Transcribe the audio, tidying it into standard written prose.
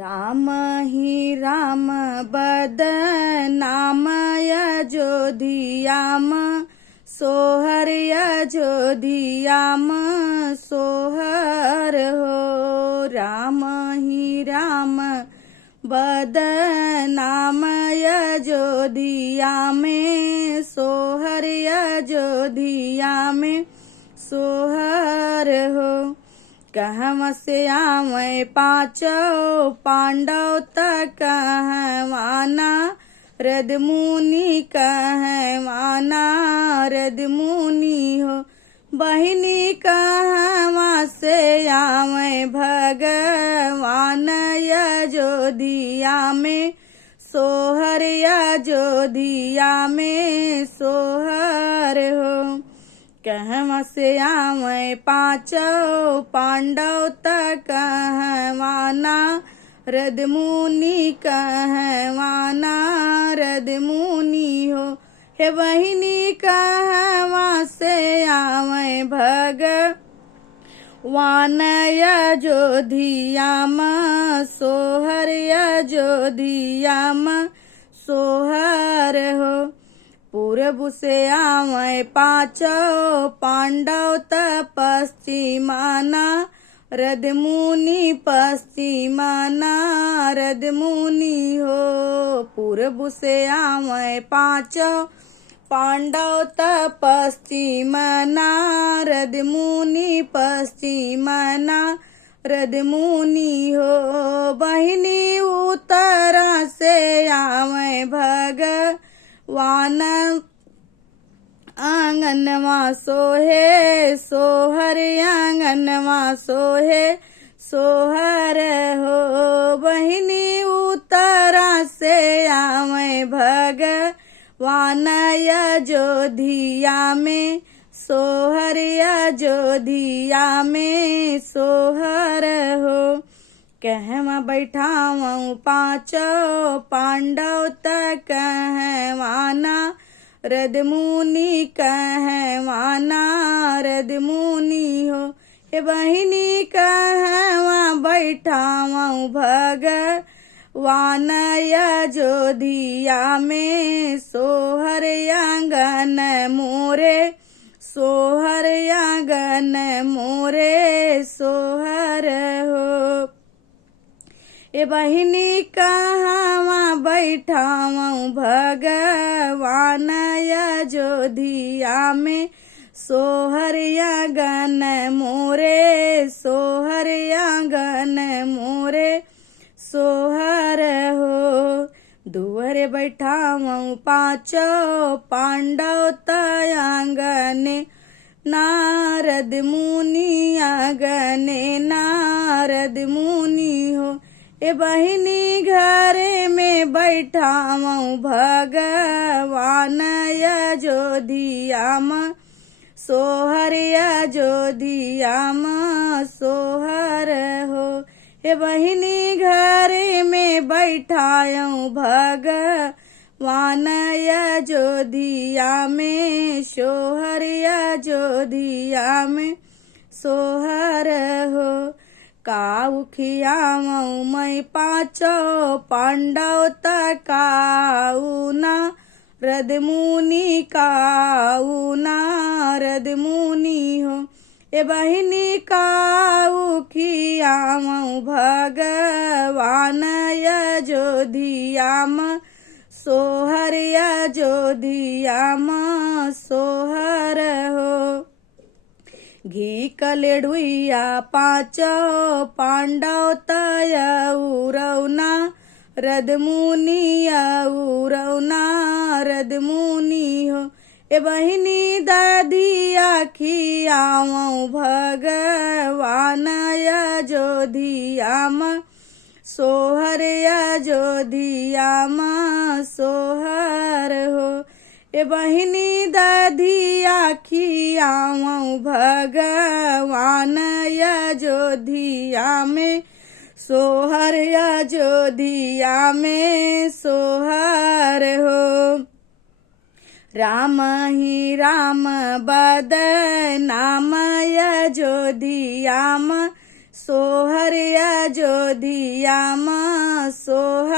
राम ही राम बदनाम अयोध्याम सोहर अयोध्याम सोहर हो। राम ही राम बदनाम अयोध्या में सोहर अयोध्या में सोहर हो। कहवा से आवे पांचों पांडव तक कहवाना रद मुनि कहवाना रद मुनि हो। बहिनी कहवा से आवे भगवान अयोध्या में सोहर अयोध्या में सोहर हो। कहवा से आवे पांचों पांडव तक कहवाना रद मुनि कहवाना रद मुनि हो। हे बहिनी कहवा से आवे भगवान अयोध्या में सोहर अयोध्या में सोहर हो। पूरब से आवे पांचों पांडव पश्चिमाना रद मुनि पश्चिमाना रद मुनि हो। पूरब से आवे पांचों पांडव पश्चिमाना रद मुनि पश्चिमाना रद मुनि हो। बहिनी उत्तरा से आवे भगवान आंगनवा सोहे सोहर आंगनवा सोहे सोहर हो। बहिनी उत्तरा से आवे भगवान अयोध्या में सोहर अयोध्या में सोहर हो। कहवा बैठाऊं पांचों पांडव तक कहवाना रद मुनि कहवाना रद मुनि हो। हे बहिनी कहवा बैठाऊं भगवान अयोध्या में सोहर आंगन मोरे सोहर आंगन मोरे सोहर हो। ए बहिनी कहवा बैठाऊं भगवान अयोध्या में सोहर आंगन मोरे सोहर आंगन मोरे सोहर हो। दुअरे बैठाऊं पांचों पांडव आंगने नारद मुनि आंगने नारद मुनि हो। ए बहिनी घरे में बैठाऊं भगवान अयोध्या में सोहर अयोध्या में सोहर हो। ए बहिनी घरे में बैठाऊं भगवान अयोध्या में सोहर अयोध्या में सोहर हो। काऊ खियाऊं मैं पांचों पांडव काऊ ना रद मुनि काऊ ना रद मुनि हो। ए बहिनी काऊ खियाऊं भगवान अयोध्या में सोहर अयोध्या में सोहर हो। घी कलेढ़ुइया पांचों पांडव तयउरौना रद मुनि औरौना रद मुनि हो। ए बहिनी दादिया खियाऊं भगवान अयोध्या में सोहर अयोध्या में सोहर हो। ए बहिनी दादिया खियाऊं भगवान अयोध्या में सोहर अयोध्या में सोहर हो। राम ही राम बदनाम अयोध्या में सोहर अयोध्या में सोहम